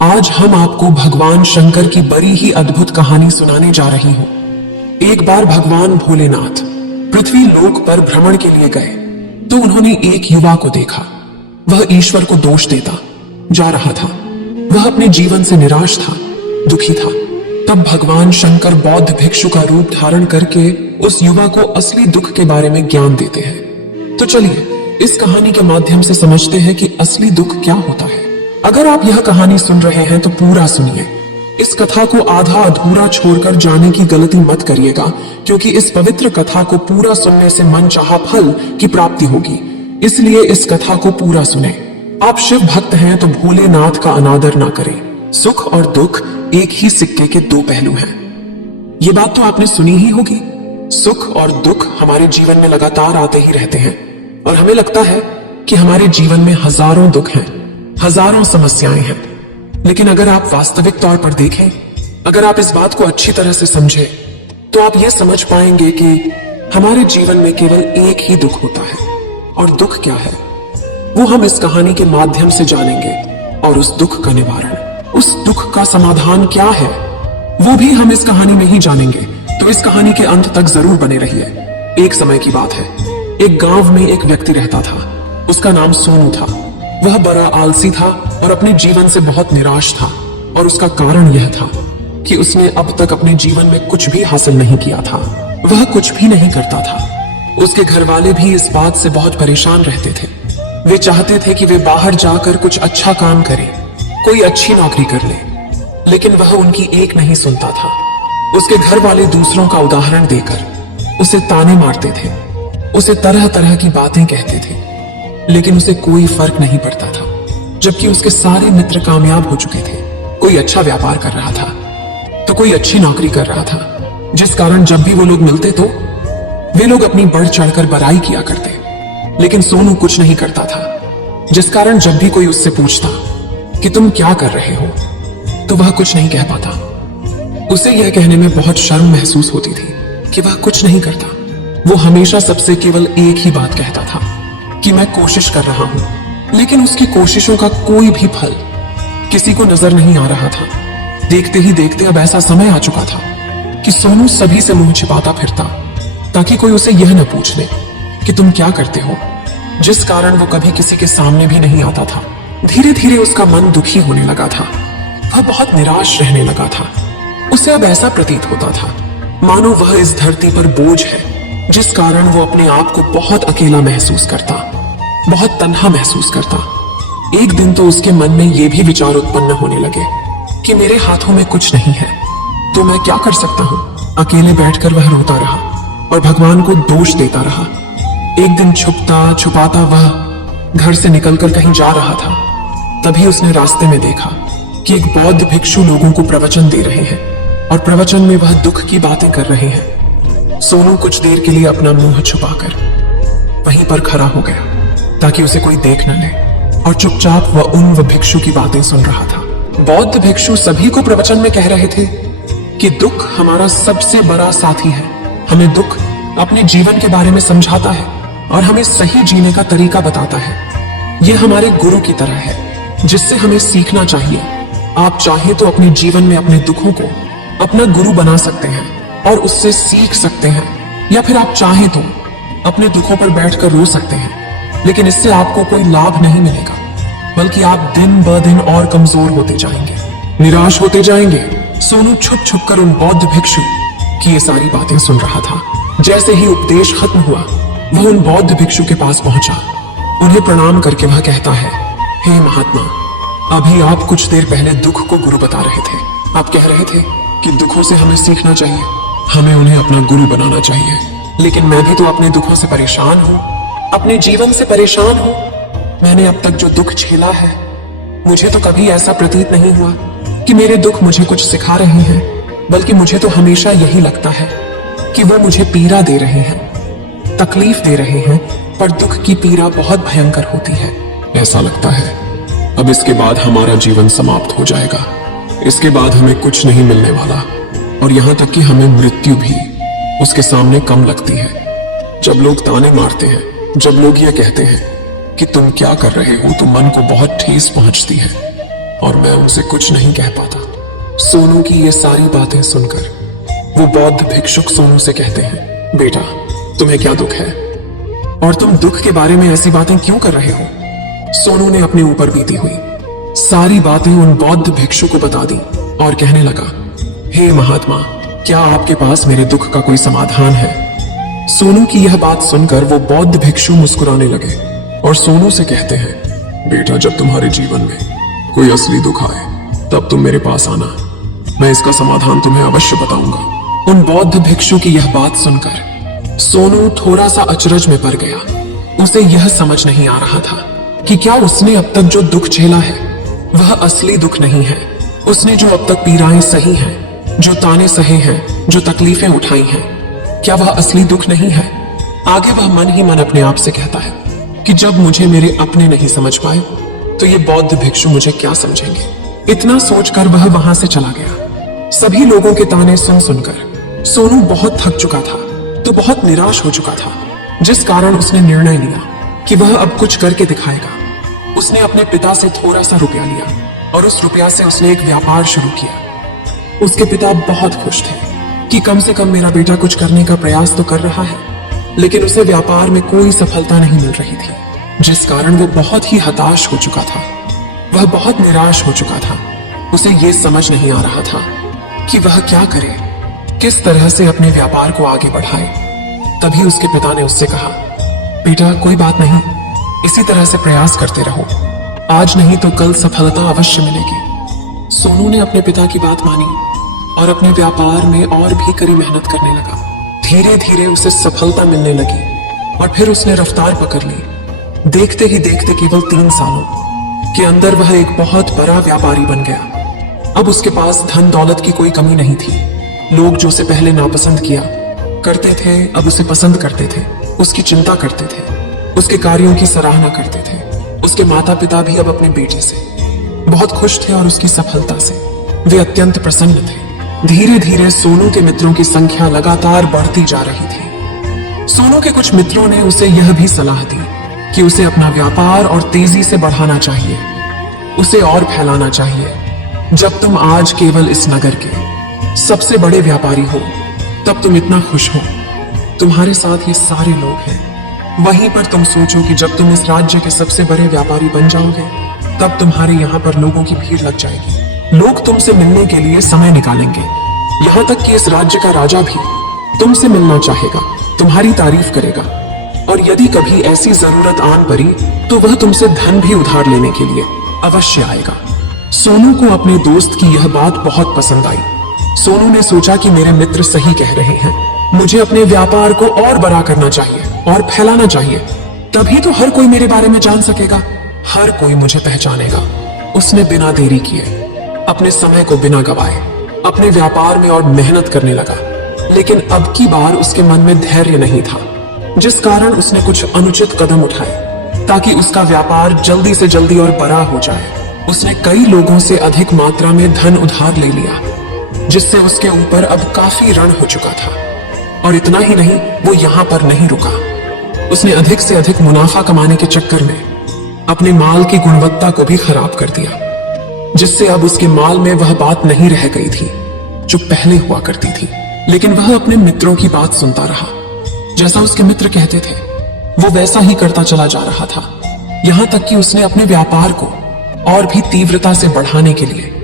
आज हम आपको भगवान शंकर की बड़ी ही अद्भुत कहानी सुनाने जा रही हूं। एक बार भगवान भोलेनाथ पृथ्वी लोक पर भ्रमण के लिए गए तो उन्होंने एक युवा को देखा। वह ईश्वर को दोष देता जा रहा था। वह अपने जीवन से निराश था, दुखी था। तब भगवान शंकर बौद्ध भिक्षु का रूप धारण करके उस युवा को असली दुख के बारे में ज्ञान देते हैं। तो चलिए इस कहानी के माध्यम से समझते हैं कि असली दुख क्या होता है। अगर आप यह कहानी सुन रहे हैं तो पूरा सुनिए। इस कथा को आधा अधूरा छोड़कर जाने की गलती मत करिएगा, क्योंकि इस पवित्र कथा को पूरा सुनने से मनचाहा फल की प्राप्ति होगी। इसलिए इस कथा को पूरा सुने। आप शिव भक्त हैं तो भोलेनाथ का अनादर ना करें। सुख और दुख एक ही सिक्के के दो पहलू हैं। ये बात तो आपने सुनी ही होगी। सुख और दुख हमारे जीवन में लगातार आते ही रहते हैं और हमें लगता है कि हमारे जीवन में हजारों दुख हैं, हजारों समस्याएं हैं। लेकिन अगर आप वास्तविक तौर पर देखें, अगर आप इस बात को अच्छी तरह से समझें, तो आप यह समझ पाएंगे कि हमारे जीवन में केवल एक ही दुख होता है। और दुख क्या है वो हम इस कहानी के माध्यम से जानेंगे। और उस दुख का निवारण, उस दुख का समाधान क्या है, वो भी हम इस कहानी में ही जानेंगे। तो इस कहानी के अंत तक जरूर बने रहिए। एक समय की बात है, एक गांव में एक व्यक्ति रहता था। उसका नाम सोनू था। वह बड़ा आलसी था और अपने जीवन से बहुत निराश था। और उसका कारण यह था कि उसने अब तक अपने जीवन में कुछ भी हासिल नहीं किया था। वह कुछ भी नहीं करता था। उसके घर वाले भी इस बात से बहुत परेशान रहते थे। वे चाहते थे कि वे बाहर जाकर कुछ अच्छा काम करे, कोई अच्छी नौकरी कर ले, लेकिन वह उनकी एक नहीं सुनता था। उसके घर वाले दूसरों का उदाहरण देकर उसे ताने मारते थे, उसे तरह तरह की बातें कहते थे, लेकिन उसे कोई फर्क नहीं पड़ता था। जबकि उसके सारे मित्र कामयाब हो चुके थे। कोई अच्छा व्यापार कर रहा था तो कोई अच्छी नौकरी कर रहा था, जिस कारण जब भी वो लोग मिलते तो वे लोग अपनी बढ़ चढ़कर बड़ाई किया करते। लेकिन सोनू कुछ नहीं करता था, जिस कारण जब भी कोई उससे पूछता कि तुम क्या कर रहे हो, तो वह कुछ नहीं कह पाता। उसे यह कहने में बहुत शर्म महसूस होती थी कि वह कुछ नहीं करता। वो हमेशा सबसे केवल एक ही बात कहता था कि मैं कोशिश कर रहा हूं। लेकिन उसकी कोशिशों का कोई भी फल किसी को नजर नहीं आ रहा था। देखते ही देखते अब ऐसा समय आ चुका था कि सोनू सभी से मुंह छिपाता फिरता, ताकि कोई उसे यह न पूछ ले कि तुम क्या करते हो, जिस कारण वो कभी किसी के सामने भी नहीं आता था। धीरे धीरे उसका मन दुखी होने लगा था। वह बहुत निराश रहने लगा था। उसे अब ऐसा प्रतीत होता था मानो वह इस धरती पर बोझ है, जिस कारण वो अपने आप को बहुत अकेला महसूस करता, बहुत तन्हा महसूस करता। एक दिन तो उसके मन में ये भी विचार उत्पन्न होने लगे कि मेरे हाथों में कुछ नहीं है तो मैं क्या कर सकता हूं। अकेले बैठकर वह रोता रहा और भगवान को दोष देता रहा। एक दिन छुपता छुपाता वह घर से निकलकर कहीं जा रहा था। तभी उसने रास्ते में देखा कि एक बौद्ध भिक्षु लोगों को प्रवचन दे रहे हैं और प्रवचन में वह दुख की बातें कर रहे हैं। सोनू कुछ देर के लिए अपना मुंह छुपाकर वहीं पर खड़ा हो गया ताकि उसे कोई देख न ले, और चुपचाप वह उन भिक्षु की बातें सुन रहा था। बौद्ध भिक्षु सभी को प्रवचन में कह रहे थे कि दुख हमारा सबसे बड़ा साथी है। हमें दुख अपने जीवन के बारे में समझाता है और हमें सही जीने का तरीका बताता है। यह हमारे गुरु की तरह है, जिससे हमें सीखना चाहिए। आप चाहे तो अपने जीवन में अपने दुखों को अपना गुरु बना सकते हैं और उससे सीख सकते हैं, या फिर आप चाहे तो अपने दुखों पर बैठकर रो सकते हैं। लेकिन इससे आपको कोई लाभ नहीं मिलेगा, बल्कि आप दिन ब दिन और कमजोर होते जाएंगे, निराश होते जाएंगे। सोनू छुप छुप कर उन बौद्ध भिक्षु की ये सारी बातें सुन रहा था। जैसे ही उपदेश खत्म हुआ, वह उन बौद्ध भिक्षु के पास पहुंचा। उन्हें प्रणाम करके वह कहता है, हे महात्मा, अभी आप कुछ देर पहले दुख को गुरु बता रहे थे। आप कह रहे थे कि दुखों से हमें सीखना चाहिए, हमें उन्हें अपना गुरु बनाना चाहिए। लेकिन मैं भी तो अपने दुखों से परेशान हूं, अपने जीवन से परेशान हूं। मैंने अब तक जो दुख झेला है, मुझे तो कभी ऐसा प्रतीत नहीं हुआ कि मेरे दुख मुझे कुछ सिखा रहे हैं, बल्कि मुझे तो हमेशा यही लगता है कि वो मुझे पीड़ा दे रहे हैं, तकलीफ दे रहे हैं। पर दुख की पीड़ा बहुत भयंकर होती है। ऐसा लगता है अब इसके बाद हमारा जीवन समाप्त हो जाएगा। इसके बाद हमें कुछ नहीं मिलने वाला, और यहां तक कि हमें मृत्यु भी उसके सामने कम लगती है। जब लोग ताने मारते हैं, जब लोग ये कहते हैं कि तुम क्या कर रहे हो, तो मन को बहुत ठेस पहुंचती है। और मैं उनसे कुछ नहीं कह पाता। सोनू की ये सारी बातें सुनकर वो बौद्ध भिक्षुक सोनू से कहते हैं, बेटा तुम्हें क्या दुख है और तुम दुख के बारे में ऐसी बातें क्यों कर रहे हो? सोनू ने अपने ऊपर बीती हुई सारी बातें उन बौद्ध भिक्षु को बता दी और कहने लगा, हे महात्मा, क्या आपके पास मेरे दुख का कोई समाधान है? सोनू की यह बात सुनकर वो बौद्ध भिक्षु मुस्कुराने लगे और सोनू से कहते हैं, बेटा जब तुम्हारे जीवन में कोई असली दुख आए तब तुम मेरे पास आना, मैं इसका समाधान तुम्हें अवश्य बताऊंगा। उन बौद्ध भिक्षु की यह बात सुनकर सोनू थोड़ा सा अचरज में पड़ गया। उसे यह समझ नहीं आ रहा था कि क्या उसने अब तक जो दुख झेला है वह असली दुख नहीं है। उसने जो अब तक पीड़ाएं सही हैं, जो ताने सहे हैं, जो तकलीफें उठाई हैं, क्या वह असली दुख नहीं है? आगे वह मन ही मन अपने आप से कहता है कि जब मुझे मेरे अपने नहीं समझ पाए तो ये बौद्ध भिक्षु मुझे क्या समझेंगे। इतना सोचकर वह वहां से चला गया। सभी लोगों के ताने सुन सुनकर सोनू बहुत थक चुका था, तो बहुत निराश हो चुका था, जिस कारण उसने निर्णय लिया कि वह अब कुछ करके दिखाएगा। उसने अपने पिता से थोड़ा सा रुपया लिया और उस रुपया से उसने एक व्यापार शुरू किया। उसके पिता बहुत खुश थे कि कम से कम मेरा बेटा कुछ करने का प्रयास तो कर रहा है, लेकिन उसे व्यापार में कोई सफलता नहीं मिल रही थी, जिस कारण वो बहुत ही हताश हो चुका था। वह बहुत निराश हो चुका था। उसे ये समझ नहीं आ रहा था कि वह क्या करे, किस तरह से अपने व्यापार को आगे बढ़ाए। तभी उसके पिता ने उससे कहा, बेटा कोई बात नहीं, इसी तरह से प्रयास करते रहो, आज नहीं तो कल सफलता अवश्य मिलेगी। सोनू ने अपने पिता की बात मानी और अपने व्यापार में और भी कड़ी मेहनत करने लगा। धीरे धीरे उसे सफलता मिलने लगी और फिर उसने रफ्तार पकड़ ली। देखते ही देखते केवल 3 सालों के अंदर वह एक बहुत बड़ा व्यापारी बन गया। अब उसके पास धन दौलत की कोई कमी नहीं थी। लोग जो उसे पहले नापसंद किया करते थे, अब उसे पसंद करते थे, उसकी चिंता करते थे, उसके कार्यों की सराहना करते थे। उसके माता पिता भी अब अपने बेटे से बहुत खुश थे और उसकी सफलता से वे अत्यंत प्रसन्न थे। धीरे धीरे सोनू के मित्रों की संख्या लगातार बढ़ती जा रही थी। सोनू के कुछ मित्रों ने उसे यह भी सलाह दी कि उसे अपना व्यापार और तेजी से बढ़ाना चाहिए, उसे और फैलाना चाहिए। जब तुम आज केवल इस नगर के सबसे बड़े व्यापारी हो तब तुम इतना खुश हो, तुम्हारे साथ ये सारे लोग हैं। वहीं पर तुम सोचो कि जब तुम इस राज्य के सबसे बड़े व्यापारी बन जाओगे तब तुम्हारे यहाँ पर लोगों की भीड़ लग जाएगी। लोग तुमसे मिलने के लिए समय निकालेंगे। यहाँ तक कि इस राज्य का राजा भी तुमसे मिलना चाहेगा, तुम्हारी तारीफ करेगा, और यदि कभी ऐसी जरूरत आन पड़ी तो वह तुमसे धन भी उधार लेने के लिए अवश्य आएगा। सोनू को अपने दोस्त की यह बात बहुत पसंद आई। सोनू ने सोचा कि मेरे मित्र सही कह रहे हैं, मुझे अपने व्यापार को और बड़ा करना चाहिए और फैलाना चाहिए, तभी तो हर कोई मेरे बारे में जान सकेगा, हर कोई मुझे पहचानेगा। उसने बिना देरी किए, अपने समय को बिना गवाए अपने व्यापार में और मेहनत करने लगा। लेकिन अब की बार उसके मन में धैर्य नहीं था, जिस कारण उसने कुछ अनुचित कदम उठाए ताकि उसका व्यापार जल्दी से जल्दी और बड़ा हो जाए। उसने कई लोगों से अधिक मात्रा में धन उधार ले लिया, जिससे उसके ऊपर अब काफी ऋण हो चुका था। और इतना ही नहीं, वो यहाँ पर नहीं रुका। उसने अधिक से अधिक मुनाफा कमाने के चक्कर में अपने माल की गुणवत्ता को भी खराब कर दिया, जिससे अब उसके माल में वह बात नहीं रह गई थी जो पहले हुआ करती थी। लेकिन वह अपने मित्रों की बात सुनता रहा। जैसा उसके मित्र कहते थे वो वैसा ही करता चला जा रहा था। यहाँ तक कि उसने अपने व्यापार को और भी तीव्रता से बढ़ाने के लिए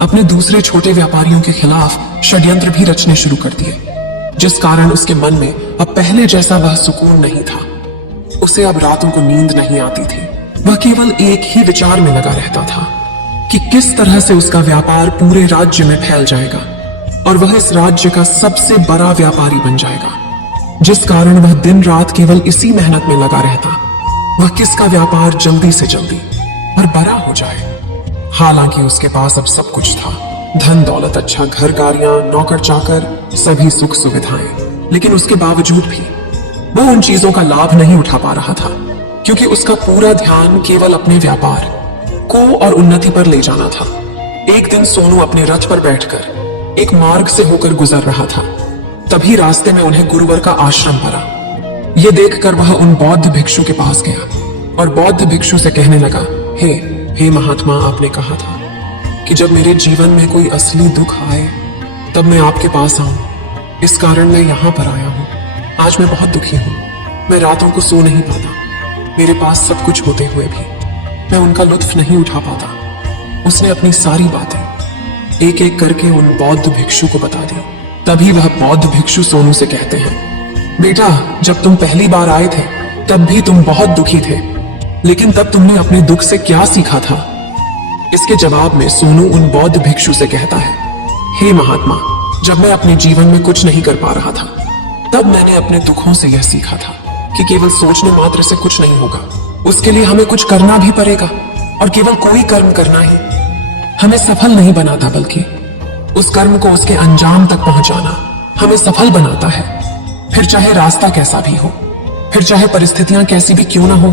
अपने दूसरे छोटे व्यापारियों के खिलाफ षड्यंत्र भी रचने शुरू कर दिए, जिस कारण उसके मन में अब पहले जैसा वह सुकून नहीं था। उसे अब रातों को नींद नहीं आती थी। वह केवल एक ही विचार में लगा रहता था कि किस तरह से उसका व्यापार पूरे राज्य में फैल जाएगा और वह इस राज्य का सबसे बड़ा व्यापारी बन जाएगा, जिस कारण वह दिन रात केवल इसी मेहनत में लगा रहता, वह किसका व्यापार जल्दी से जल्दी और बड़ा हो जाए। हालांकि उसके पास अब सब कुछ था, धन दौलत, अच्छा घर, गाड़ियां, नौकर चाकर, सभी सुख सुविधाएं, लेकिन उसके बावजूद भी वो उन चीजों का लाभ नहीं उठा पा रहा था, क्योंकि उसका पूरा ध्यान केवल अपने व्यापार को और उन्नति पर ले जाना था। एक दिन सोनू अपने रथ पर बैठकर एक मार्ग से होकर गुजर रहा था। तभी रास्ते में उन्हें गुरुवर का आश्रम पड़ा। यह देखकर वह उन बौद्ध भिक्षु के पास गया और बौद्ध भिक्षु से कहने लगा, हे हे महात्मा, आपने कहा था कि जब मेरे जीवन में कोई असली दुख आए तब मैं आपके पास आऊं। इस कारण मैं यहाँ पर आया हूँ। आज मैं बहुत दुखी हूँ। मैं रातों को सो नहीं पाता। मेरे पास सब कुछ होते हुए भी मैं उनका लुत्फ नहीं उठा पाता। उसने अपनी सारी बातें एक एक करके उन बौद्ध भिक्षु को बता दी। तभी वह बौद्ध भिक्षु सोनू से कहते हैं, बेटा, जब तुम पहली बार आए थे तब भी तुम बहुत दुखी थे, लेकिन तब तुमने अपने दुख से क्या सीखा था? इसके जवाब में सोनू उन बौद्ध भिक्षु से कहता है, हे महात्मा, जब मैं अपने जीवन में कुछ नहीं कर पा रहा था तब मैंने अपने दुखों से यह सीखा था कि केवल सोचने मात्र से कुछ नहीं होगा। उसके लिए हमें कुछ करना भी पड़ेगा, और केवल कोई कर्म करना ही हमें सफल नहीं बनाता, बल्कि उस कर्म को उसके अंजाम तक पहुंचाना हमें सफल बनाता है। फिर चाहे रास्ता कैसा भी हो, फिर चाहे परिस्थितियां कैसी भी क्यों ना हो,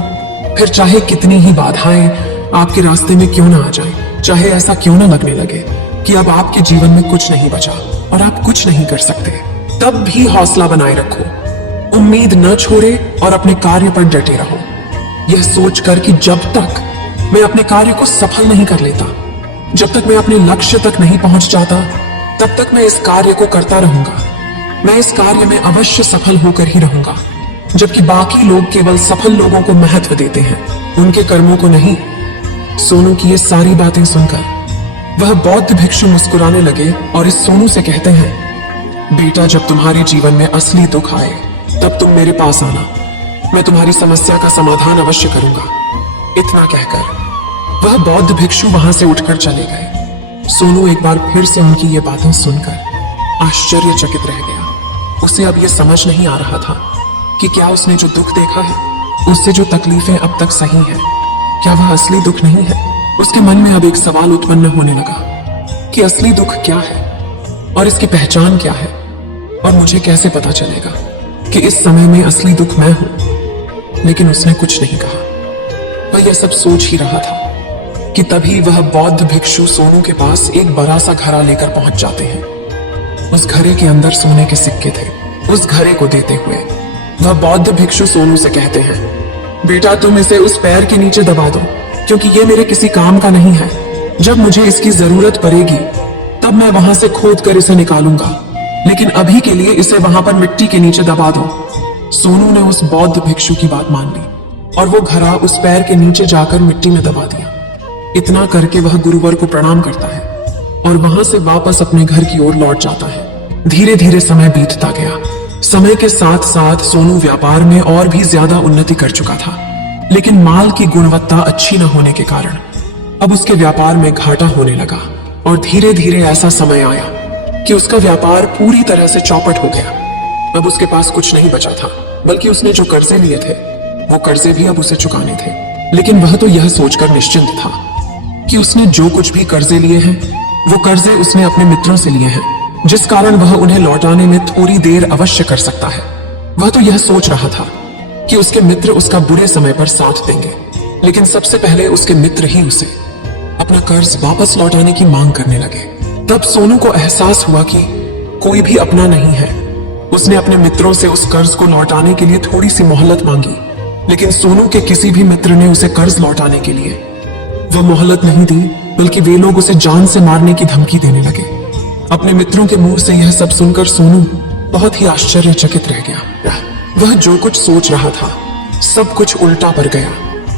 फिर चाहे कितनी ही बाधाएं आपके रास्ते में क्यों ना आ जाए, चाहे ऐसा क्यों ना लगने लगे कि अब आपके जीवन में कुछ नहीं बचा और आप कुछ नहीं कर सकते, तब भी हौसला बनाए रखो, उम्मीद न छोड़े और अपने कार्य पर डटे रहो, यह सोचकर कि जब तक मैं अपने कार्य को सफल नहीं कर लेता, जब तक मैं अपने लक्ष्य तक नहीं पहुंच जाता, तब तक मैं इस कार्य को करता रहूंगा। मैं इस कार्य में अवश्य सफल होकर ही रहूंगा। जबकि बाकी लोग केवल सफल लोगों को महत्व देते हैं, उनके कर्मों को नहीं। सोनू की ये सारी बातें सुनकर वह बौद्ध भिक्षु मुस्कुराने लगे और इस सोनू से कहते हैं, बेटा, जब तुम्हारे जीवन में असली दुख आए तब तुम मेरे पास आना, मैं तुम्हारी समस्या का समाधान अवश्य करूंगा। इतना कहकर वह बौद्ध भिक्षु वहां से उठकर चले गए। सोनू एक बार फिर से उनकी ये बातें सुनकर आश्चर्यचकित रह गया। उसे अब यह समझ नहीं आ रहा था कि क्या उसने जो दुख देखा है, उससे जो तकलीफें अब तक सही हैं, क्या वह असली दुख नहीं है? उसके मन में अब एक सवाल उत्पन्न होने लगा कि असली दुख क्या है और इसकी पहचान क्या है, और मुझे कैसे पता चलेगा कि इस समय में असली दुख मैं हूं। लेकिन उसने कुछ नहीं कहा। वह यह सब सोच ही रहा था कि तभी वह बौद्ध भिक्षु सोनू के पास एक बड़ा सा घड़ा लेकर पहुंच जाते हैं। उस घड़े के अंदर सोने के सिक्के थे। उस घड़े को देते हुए वह बौद्ध भिक्षु सोनू से कहते हैं, बेटा, तुम इसे उस पैर के नीचे दबा दो, क्योंकि ये मेरे किसी काम का नहीं है। जब मुझे इसकी जरूरत पड़ेगी तब मैं वहां से खोद कर इसे निकालूंगा, लेकिन अभी के लिए इसे वहां पर मिट्टी के नीचे दबा दो। सोनू ने उस बौद्ध भिक्षु की बात मान ली और वो घड़ा उस पैर के नीचे जाकर मिट्टी में दबा दिया। इतना करके वह गुरुवर को प्रणाम करता है और वहां से वापस अपने घर की ओर लौट जाता है। धीरे धीरे समय बीतता गया। समय के साथ साथ सोनू व्यापार में और भी ज्यादा उन्नति कर चुका था, लेकिन माल की गुणवत्ता अच्छी न होने के कारण अब उसके व्यापार में घाटा होने लगा। और धीरे धीरे ऐसा समय आया कि उसका व्यापार पूरी तरह से चौपट हो गया। अब उसके पास कुछ नहीं बचा था, बल्कि उसने जो कर्जे लिए थे वो कर्जे भी अब उसे चुकाने थे। लेकिन वह तो यह सोचकर निश्चिंत था कि उसने जो कुछ भी कर्जे लिए हैं वो कर्जे उसने अपने मित्रों से लिए हैं, जिस कारण वह उन्हें लौटाने में थोड़ी देर अवश्य कर सकता है। वह तो यह सोच रहा था कि उसके मित्र उसका बुरे समय पर साथ देंगे, लेकिन सबसे पहले उसके मित्र ही उसे अपना कर्ज वापस लौटाने की मांग करने लगे। तब सोनू को एहसास हुआ कि कोई भी अपना नहीं है। उसने अपने मित्रों से उस कर्ज को लौटाने के लिए थोड़ी सी मोहलत मांगी, लेकिन सोनू के किसी भी मित्र ने उसे कर्ज लौटाने के लिए वह मोहलत नहीं दी, बल्कि वे लोग उसे जान से मारने की धमकी देने लगे। अपने मित्रों के मुंह से यह सब सुनकर सोनू बहुत ही आश्चर्यचकित रह गया। वह जो कुछ सोच रहा था सब कुछ उल्टा पड़ गया।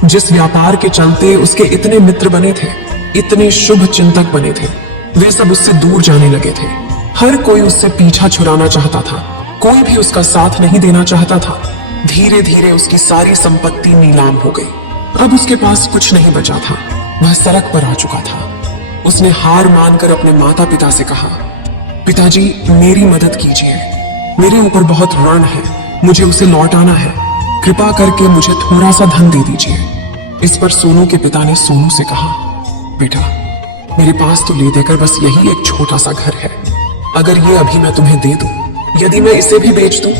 जिस व्यापार के चलते उसके इतने मित्र बने थे, इतने शुभ चिंतक बने थे, वे सब उससे दूर जाने लगे थे। हर कोई उससे पीछा छुड़ाना चाहता था, कोई भी उसका साथ नहीं देना चाहता था। धीरे धीरे उसकी सारी संपत्ति नीलाम हो गई। अब उसके पास कुछ नहीं बचा था। वह सड़क पर आ चुका था। उसने हार मानकर अपने माता पिता से कहा, पिताजी, मेरी मदद कीजिए, मेरे ऊपर बहुत ऋण है, मुझे उसे लौटाना है, कृपा करके मुझे थोड़ा सा धन दे दीजिए। इस पर सोनू के पिता ने सोनू से कहा, बेटा, मेरे पास तो ले देकर बस यही एक छोटा सा घर है। अगर ये अभी मैं तुम्हें दे दूं, यदि मैं इसे भी बेच दूं,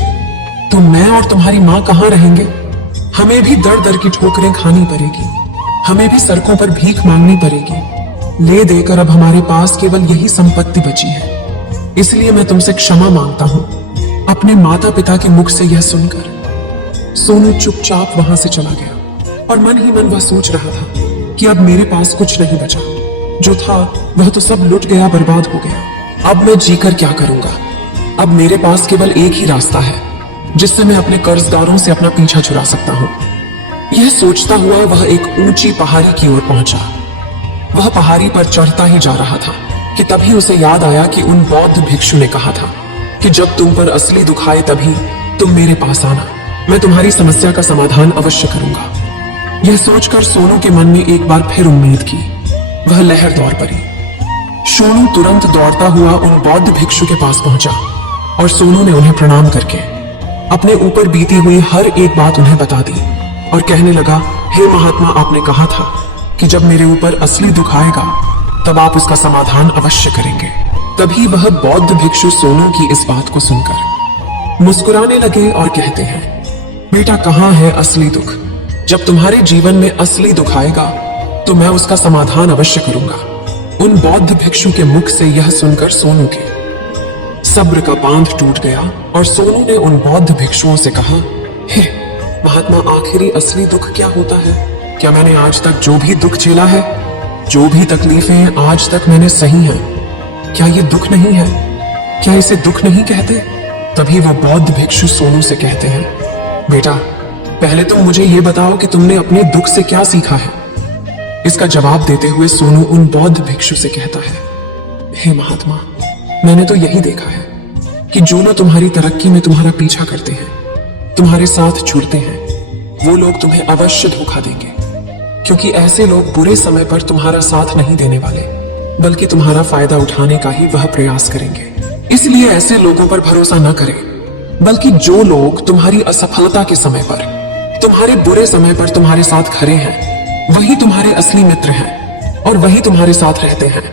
तो मैं और तुम्हारी माँ कहाँ रहेंगे? हमें भी दर दर की ठोकरें खानी पड़ेगी, हमें भी सड़कों पर भीख मांगनी पड़ेगी। ले देकर अब हमारे पास केवल यही संपत्ति बची है, इसलिए मैं तुमसे क्षमा मांगता हूं। अपने माता पिता के मुख से यह सुनकर सोनू चुपचाप वहां से चला गया और मन ही मन वह सोच रहा था कि अब मेरे पास कुछ नहीं बचा। जो था वह तो सब लुट गया, बर्बाद हो गया। अब मैं जीकर क्या करूंगा? अब मेरे पास केवल एक ही रास्ता है जिससे मैं अपने कर्जदारों से अपना पीछा छुड़ा सकता हूं। यह सोचता हुआ वह एक ऊंची पहाड़ी की ओर पहुंचा। वह पहाड़ी पर चढ़ता ही जा रहा था कि तभी उसे याद आया कि उन बौद्ध भिक्षु ने कहा था कि जब तुम पर असली दुख आए तभी तुम मेरे पास आना, मैं तुम्हारी समस्या का समाधान अवश्य करूंगा। यह सोचकर सोनू के मन में एक बार फिर उम्मीद की। वह लहर दौड़ पड़ी। सोनू तुरंत दौड़ता हुआ उन बौद्ध भिक्षु के पास पहुंचा और सोनू ने उन्हें प्रणाम करके अपने ऊपर बीती हुई हर एक बात उन्हें बता दी और कहने लगा, हे महात्मा, आपने कहा था कि जब मेरे ऊपर असली दुख आएगा तब आप उसका समाधान अवश्य करेंगे। तभी वह बौद्ध भिक्षु सोनू की इस बात को सुनकर मुस्कुराने लगे और कहते हैं, बेटा, कहां है असली दुख? जब तुम्हारे जीवन में असली दुख आएगा तो मैं उसका समाधान अवश्य करूंगा। उन बौद्ध भिक्षु के मुख से यह सुनकर सोनू के सब्र का बांध टूट गया और सोनू ने उन बौद्ध भिक्षुओं से कहा, हे महात्मा, आखिरी असली दुख क्या होता है? क्या मैंने आज तक जो भी दुख झेला है, जो भी तकलीफें आज तक मैंने सही हैं, क्या ये दुख नहीं है? क्या इसे दुख नहीं कहते? तभी वो बौद्ध भिक्षु सोनू से कहते हैं, बेटा, पहले तुम मुझे ये बताओ कि तुमने अपने दुख से क्या सीखा है। इसका जवाब देते हुए सोनू उन बौद्ध भिक्षु से कहता है, हे महात्मा, मैंने तो यही देखा है कि जो लोग तुम्हारी तरक्की में तुम्हारा पीछा करते हैं, तुम्हारे साथ जुड़ते हैं, वो लोग तुम्हें अवश्य धोखा देंगे, क्योंकि ऐसे लोग बुरे समय पर तुम्हारा साथ नहीं देने वाले, बल्कि तुम्हारा फायदा उठाने का ही वह प्रयास करेंगे। इसलिए ऐसे लोगों पर भरोसा न करें, बल्कि जो लोग तुम्हारी असफलता के समय पर, तुम्हारे बुरे समय पर तुम्हारे साथ खड़े हैं, वही तुम्हारे असली मित्र हैं और वही तुम्हारे साथ रहते हैं।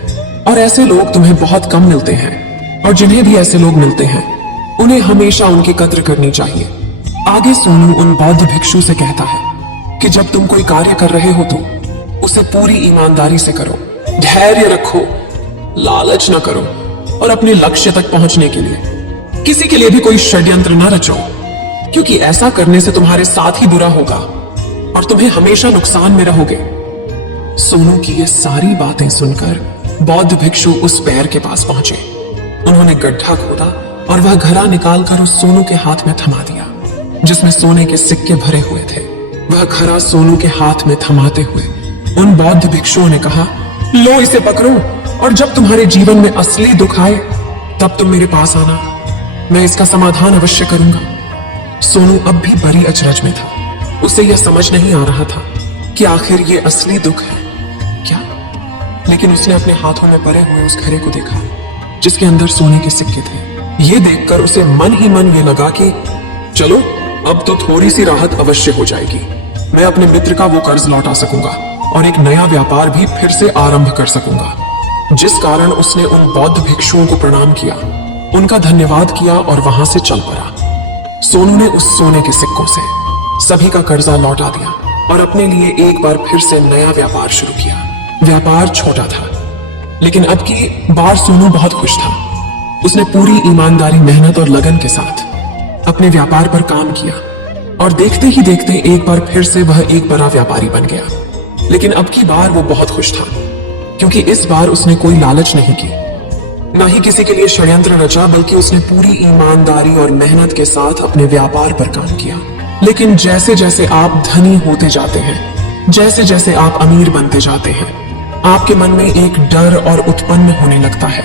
और ऐसे लोग तुम्हें बहुत कम मिलते हैं, और जिन्हें भी ऐसे लोग मिलते हैं उन्हें हमेशा उनकी कद्र करनी चाहिए। आगे सोनू उन बौद्ध भिक्षु से कहता है कि जब तुम कोई कार्य कर रहे हो तो उसे पूरी ईमानदारी से करो, धैर्य रखो, लालच न करो और अपने लक्ष्य तक पहुंचने के लिए किसी के लिए भी कोई षड्यंत्र न रचो, क्योंकि ऐसा करने से तुम्हारे साथ ही बुरा होगा और तुम्हें हमेशा नुकसान में रहोगे। सोनू की ये सारी बातें सुनकर बौद्ध भिक्षु उस पैर के पास पहुंचे। उन्होंने गड्ढा खोदा और वह घड़ा निकालकर उस सोनू के हाथ में थमा दिया, जिसमें सोने के सिक्के भरे हुए थे। वह घड़ा सोनू के हाथ में थमाते हुए उन बौद्ध भिक्षुओं ने कहा, लो इसे पकड़ो और जब तुम्हारे जीवन में असली दुख आए तब तुम मेरे पास आना, मैं इसका समाधान अवश्य करूंगा। सोनू अब भी बड़ी अचरज में था। उसे यह समझ नहीं आ रहा था कि आखिर ये असली दुख है क्या। लेकिन उसने अपने हाथों में भरे हुए उस घड़े को देखा जिसके अंदर सोने के सिक्के थे। ये देखकर उसे मन ही मन ये लगा कि चलो अब तो थोड़ी सी राहत अवश्य हो जाएगी, मैं अपने मित्र का वो कर्ज लौटा सकूंगा और एक नया व्यापार भी फिर से आरंभ कर सकूंगा। जिस कारण उसने उन बौद्ध भिक्षुओं को प्रणाम किया, उनका धन्यवाद किया और वहां से चल पड़ा। सोनू ने उस सोने के सिक्कों से सभी का कर्जा लौटा दिया और अपने लिए एक बार फिर से नया व्यापार शुरू किया। व्यापार छोटा था, लेकिन अब की बार सोनू बहुत खुश था। उसने पूरी ईमानदारी, मेहनत और लगन के साथ अपने व्यापार पर काम किया और देखते ही देखते एक बार फिर से वह एक बड़ा व्यापारी बन गया। लेकिन अब की बार वो बहुत खुश था, क्योंकि इस बार उसने कोई लालच नहीं की, न ही किसी के लिए षड्यंत्र रचा, बल्कि उसने पूरी ईमानदारी और मेहनत के साथ अपने व्यापार पर काम किया। लेकिन जैसे जैसे आप धनी होते जाते हैं, जैसे जैसे आप अमीर बनते जाते हैं, आपके मन में एक डर और उत्पन्न होने लगता है,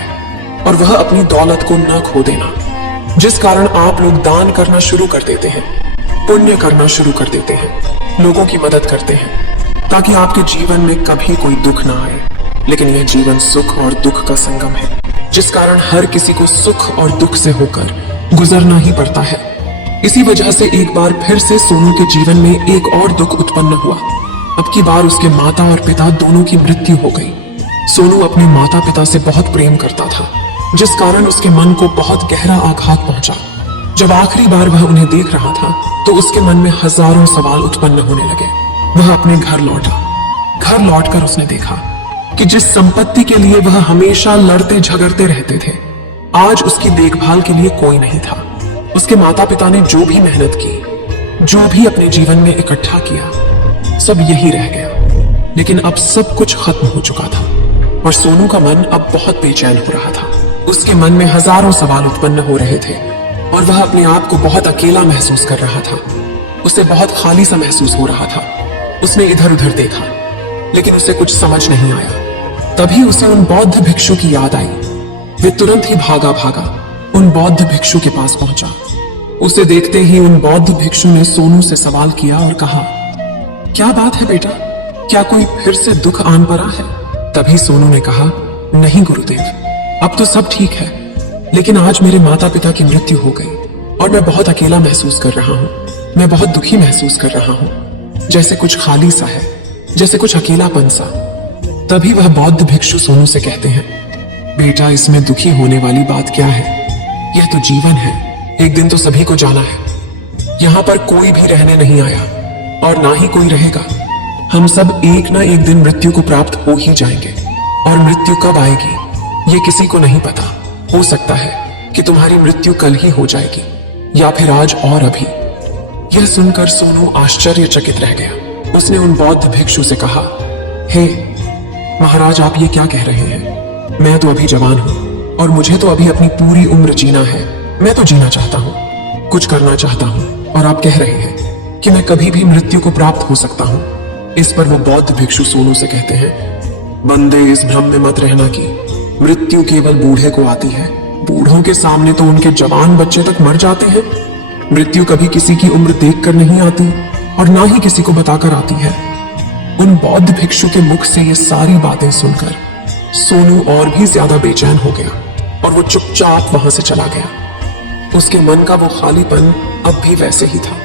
और वह अपनी दौलत को न खो देना, जिस कारण आप लोग दान करना शुरू कर देते हैं, पुण्य करना शुरू कर देते हैं, लोगों की मदद करते हैं, ताकि आपके जीवन में कभी कोई दुख ना आए। लेकिन यह जीवन सुख और दुख का संगम है, जिस कारण हर किसी को सुख और दुख से होकर गुजरना ही पड़ता है। इसी वजह से एक बार फिर से सोनू के जीवन में एक और दुख उत्पन्न हुआ। अब की बार उसके माता और पिता दोनों की मृत्यु हो गई। सोनू अपने माता पिता से बहुत प्रेम करता था, जिस कारण उसके मन को बहुत गहरा आघात पहुंचा। जब आखिरी बार वह उन्हें देख रहा था तो उसके मन में हजारों सवाल उत्पन्न होने लगे। वह अपने घर लौटा। घर लौटकर उसने देखा कि जिस संपत्ति के लिए वह हमेशा लड़ते झगड़ते रहते थे, आज उसकी देखभाल के लिए कोई नहीं था। उसके माता पिता ने जो भी मेहनत की, जो भी अपने जीवन में इकट्ठा किया, सब यही रह गया। लेकिन अब सब कुछ खत्म हो चुका था और सोनू का मन अब बहुत बेचैन हो रहा था। उसके मन में हजारों सवाल उत्पन्न हो रहे थे और वह अपने आप को बहुत अकेला महसूस कर रहा था। उसे बहुत खाली सा महसूस हो रहा था। उसने इधर उधर देखा लेकिन उसे कुछ समझ नहीं आया। तभी उसे उन बौद्ध भिक्षु की याद आई। वे तुरंत ही भागा भागा उन बौद्ध भिक्षु के पास पहुंचा। उसे देखते ही उन बौद्ध भिक्षु ने सोनू से सवाल किया और कहा, क्या बात है बेटा, क्या कोई फिर से दुख आन पड़ा है? तभी सोनू ने कहा, नहीं गुरुदेव, अब तो सब ठीक है, लेकिन आज मेरे माता पिता की मृत्यु हो गई और मैं बहुत अकेला महसूस कर रहा हूँ। मैं बहुत दुखी महसूस कर रहा हूँ, जैसे कुछ खाली सा है, जैसे कुछ अकेलापन सा। तभी वह बौद्ध भिक्षु सोनू से कहते हैं, बेटा, इसमें दुखी होने वाली बात क्या है? यह तो जीवन है, एक दिन तो सभी को जाना है। यहाँ पर कोई भी रहने नहीं आया और ना ही कोई रहेगा। हम सब एक ना एक दिन मृत्यु को प्राप्त हो ही जाएंगे और मृत्यु कब आएगी ये किसी को नहीं पता। हो सकता है कि तुम्हारी मृत्यु कल ही हो जाएगी या फिर आज और अभी। यह सुनकर सोनू आश्चर्यचकित रह गया। उसने उन बौद्ध भिक्षु से कहा, हे महाराज, आप ये क्या कह रहे हैं? मैं तो अभी जवान हूं और मुझे तो अभी अपनी पूरी उम्र जीना है। मैं तो जीना चाहता हूं, कुछ करना चाहता हूं, और आप कह रहे हैं कि मैं कभी भी मृत्यु को प्राप्त हो सकता हूं। इस पर वो बौद्ध भिक्षु सोनू से कहते हैं, बंदे, इस भ्रम में मत रहना कि मृत्यु केवल बूढ़े को आती है। बूढ़ों के सामने तो उनके जवान बच्चे तक मर जाते हैं। मृत्यु कभी किसी की उम्र देखकर नहीं आती और ना ही किसी को बताकर आती है। उन बौद्ध भिक्षु के मुख से ये सारी बातें सुनकर सोनू और भी ज्यादा बेचैन हो गया और वो चुपचाप वहां से चला गया। उसके मन का वो खालीपन अब भी वैसे ही था।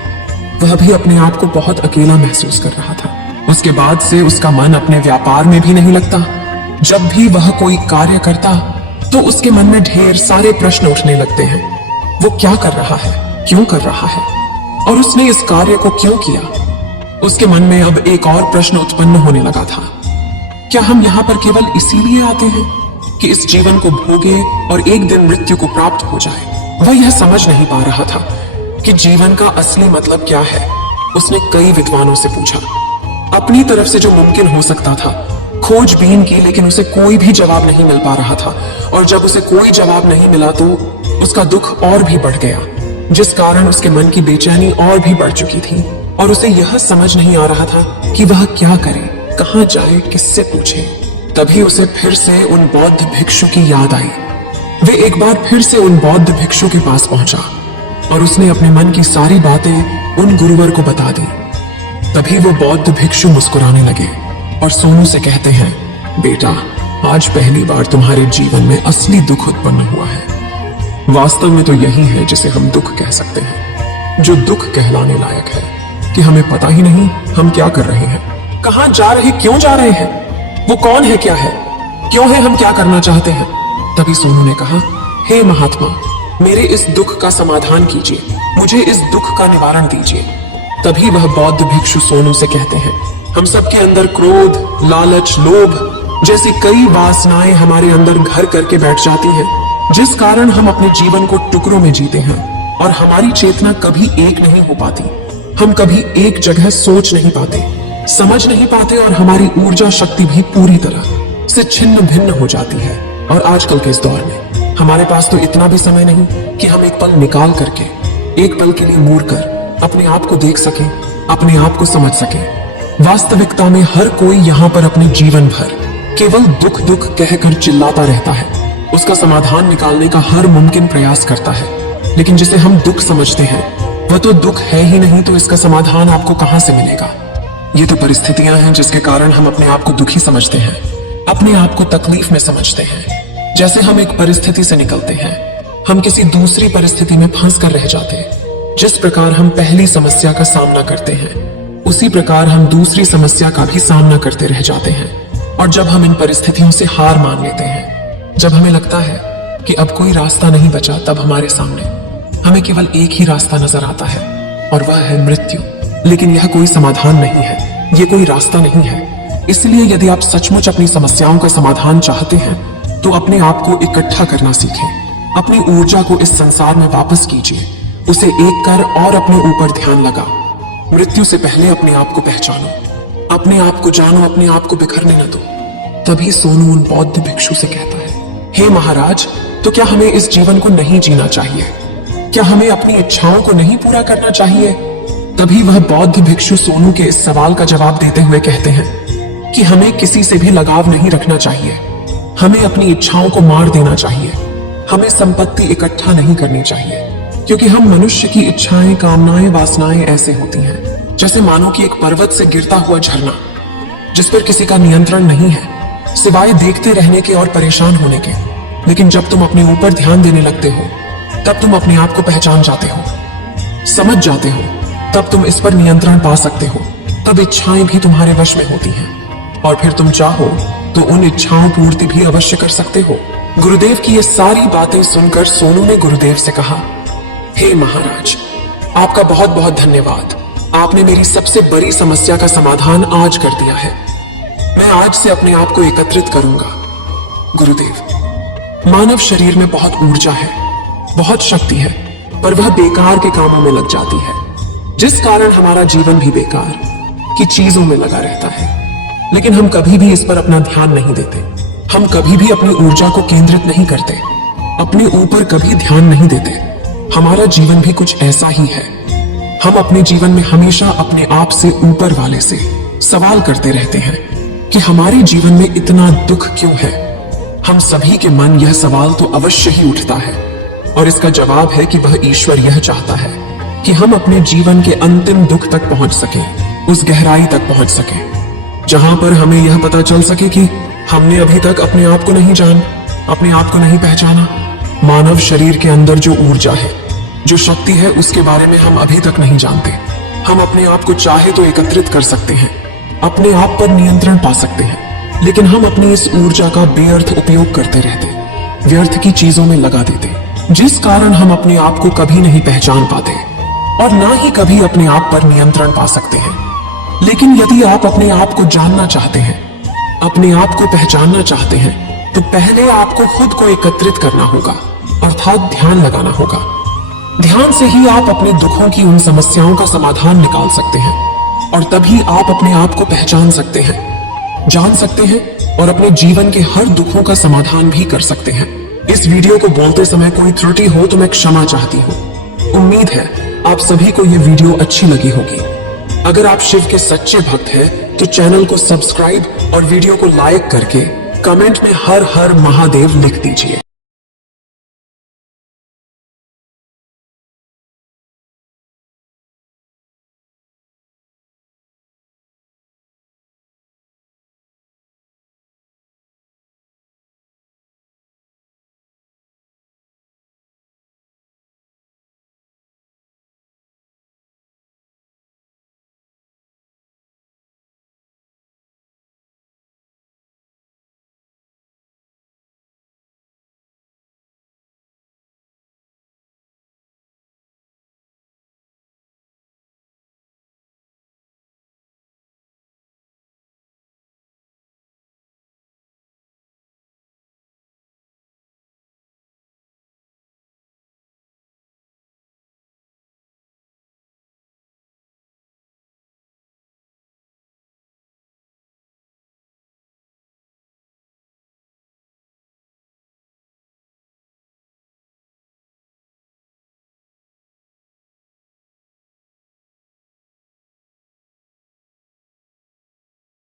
वह भी अपने आप को बहुत अकेला महसूस कर रहा था। उसके बाद से उसका मन अपने व्यापार में भी नहीं लगता। जब भी वह कोई कार्य करता तो उसके मन में ढेर सारे प्रश्न उठने लगते हैं। वो क्या कर रहा है, क्यों कर रहा है, और उसने इस कार्य को क्यों किया? उसके मन में अब एक और प्रश्न उत्पन्न होने लगा था, क्या हम यहाँ पर केवल इसीलिए आते हैं कि इस जीवन को भोगे और एक दिन मृत्यु को प्राप्त हो जाए? वह यह समझ नहीं पा रहा था कि जीवन का असली मतलब क्या है। उसने कई विद्वानों से पूछा, अपनी तरफ से जो मुमकिन हो सकता था खोजबीन की, लेकिन उसे कोई भी जवाब नहीं मिल पा रहा था। और जब उसे कोई जवाब नहीं मिला तो उसका दुख और भी बढ़ गया, जिस कारण उसके मन की बेचैनी और भी बढ़ चुकी थी और उसे यह समझ नहीं आ रहा था कि वह क्या करे, कहां जाए, किससे पूछे। तभी उसे फिर से उन बौद्ध भिक्षु की याद आई। वे एक बार फिर से उन बौद्ध भिक्षु के पास पहुंचा और उसने अपने मन की सारी बातें उन गुरुवर को बता दी। तभी वो बौद्ध भिक्षु मुस्कुराने लगे और सोनू से कहते हैं, बेटा, आज पहली बार तुम्हारे जीवन में असली दुख उत्पन्न हुआ है। वास्तव में तो यही है जिसे हम दुख कह सकते हैं, जो दुख कहलाने लायक है कि हमें पता ही नहीं हम क्या कर रहे हैं, कहां जा रहे, क्यों जा रहे हैं, वो कौन है, क्या है, क्यों है, हम क्या करना चाहते हैं। तभी सोनू ने कहा, हे महात्मा, मेरे इस दुख का समाधान कीजिए, मुझे इस दुख का निवारण दीजिए। तभी वह बौद्ध भिक्षु सोनू से कहते हैं, हम सबके अंदर क्रोध, लालच, लोभ जैसी कई वासनाएं हमारे अंदर घर करके बैठ जाती हैं, जिस कारण हम अपने जीवन को टुकड़ों में जीते हैं और हमारी चेतना कभी एक नहीं हो पाती। हम कभी एक जगह सोच नहीं पाते, समझ नहीं पाते और हमारी ऊर्जा शक्ति भी पूरी तरह से छिन्न भिन्न हो जाती है। और आजकल के इस दौर में हमारे पास तो इतना भी समय नहीं कि हम एक पल निकाल करके, एक पल के लिए मुड़ कर अपने आप को देख सके, अपने आप को समझ सके। वास्तविकता में हर कोई यहाँ पर अपने जीवन भर केवल दुख दुख कहकर चिल्लाता रहता है, उसका समाधान निकालने का हर मुमकिन प्रयास करता है, लेकिन जिसे हम दुख समझते हैं वह तो दुख है ही नहीं, तो इसका समाधान आपको कहां से मिलेगा। ये तो परिस्थितियां हैं जिसके कारण हम अपने आप को दुखी समझते हैं, अपने आप को तकलीफ में समझते हैं। जैसे हम एक परिस्थिति से निकलते हैं, हम किसी दूसरी परिस्थिति में फंस कर रह जाते हैं। जिस प्रकार हम पहली समस्या का सामना करते हैं, उसी प्रकार हम दूसरी समस्या का भी सामना करते रह जाते हैं। और जब हम इन परिस्थितियों से हार मान लेते हैं, जब हमें लगता है कि अब कोई रास्ता नहीं बचा, तब हमारे सामने हमें केवल एक ही रास्ता नजर आता है और वह है मृत्यु। लेकिन यह कोई समाधान नहीं है, यह कोई रास्ता नहीं है। इसलिए यदि आप सचमुच अपनी समस्याओं का समाधान चाहते हैं तो अपने आप को इकट्ठा करना सीखें, अपनी ऊर्जा को इस संसार में वापस कीजिए, उसे एक कर और अपने ऊपर ध्यान लगा। मृत्यु से पहले अपने आप को पहचानो, अपने आप को जानो, अपने आप को बिखरने न दो। तभी सोनू उन बौद्ध भिक्षु से कहता है, हे महाराज, तो क्या हमें इस जीवन को नहीं जीना चाहिए? क्या हमें अपनी इच्छाओं को नहीं पूरा करना चाहिए? तभी वह बौद्ध भिक्षु सोनू के इस सवाल का जवाब देते हुए कहते हैं कि हमें किसी से भी लगाव नहीं रखना चाहिए। हमें अपनी इच्छाओं को मार देना चाहिए। हमें संपत्ति इकट्ठा नहीं करनी चाहिए, क्योंकि हम मनुष्य की इच्छाएं, कामनाएं, वासनाएं ऐसे होती हैं जैसे मानो कि एक पर्वत से गिरता हुआ झरना, जिस पर किसी का नियंत्रण नहीं है सिवाय देखते रहने के और परेशान होने के। लेकिन जब तुम अपने ऊपर ध्यान देने लगते हो, तब तुम अपने आप को पहचान जाते हो, समझ जाते हो, तब तुम इस पर नियंत्रण पा सकते हो। तब इच्छाएं भी तुम्हारे वश में होती हैं और फिर तुम चाहो तो उन इच्छाओं पूर्ति भी अवश्य कर सकते हो। गुरुदेव की ये सारी बातें सुनकर सोनू ने गुरुदेव से कहा, हे महाराज, आपका बहुत बहुत धन्यवाद। आपने मेरी सबसे बड़ी समस्या का समाधान आज कर दिया है। मैं आज से अपने आप को एकत्रित करूंगा। गुरुदेव, मानव शरीर में बहुत ऊर्जा है, बहुत शक्ति है, पर वह बेकार के कामों में लग जाती है, जिस कारण हमारा जीवन भी बेकार की चीजों में लगा रहता है। लेकिन हम कभी भी इस पर अपना ध्यान नहीं देते। हम कभी भी अपनी ऊर्जा को केंद्रित नहीं करते, अपने ऊपर कभी ध्यान नहीं देते। हमारा जीवन भी कुछ ऐसा ही है। हम अपने जीवन में हमेशा अपने आप से ऊपर वाले से सवाल करते रहते हैं कि हमारे जीवन में इतना दुख क्यों है। हम सभी के मन यह सवाल तो अवश्य ही उठता है, और इसका जवाब है कि वह ईश्वर यह चाहता है कि हम अपने जीवन के अंतिम दुख तक पहुंच सके, उस गहराई तक पहुंच सके जहां पर हमें यह पता चल सके कि हमने अभी तक अपने आप को नहीं जाना, अपने आप को नहीं पहचाना। मानव शरीर के अंदर जो ऊर्जा है, जो शक्ति है, उसके बारे में हम अभी तक नहीं जानते। हम अपने आप को चाहे तो एकत्रित कर सकते हैं, अपने आप पर नियंत्रण पा सकते हैं, लेकिन हम अपनी इस ऊर्जा का बेअर्थ उपयोग करते रहते, व्यर्थ की चीजों में लगा देते, जिस कारण हम अपने आप को कभी नहीं पहचान पाते और ना ही कभी अपने आप पर नियंत्रण पा सकते हैं। लेकिन यदि आप अपने आप को जानना चाहते हैं, अपने आप को पहचानना चाहते हैं, तो पहले आपको खुद को एकत्रित करना होगा, अर्थात ध्यान लगाना होगा। ध्यान से ही आप अपने दुखों की उन समस्याओं का समाधान निकाल सकते हैं, और तभी आप अपने आप को पहचान सकते हैं, जान सकते हैं और अपने जीवन के हर दुखों का समाधान भी कर सकते हैं। इस वीडियो को बोलते समय कोई त्रुटि हो तो मैं क्षमा चाहती हूँ। उम्मीद है आप सभी को यह वीडियो अच्छी लगी होगी। अगर आप शिव के सच्चे भक्त हैं तो चैनल को सब्सक्राइब और वीडियो को लाइक करके कमेंट में हर हर महादेव लिख दीजिए।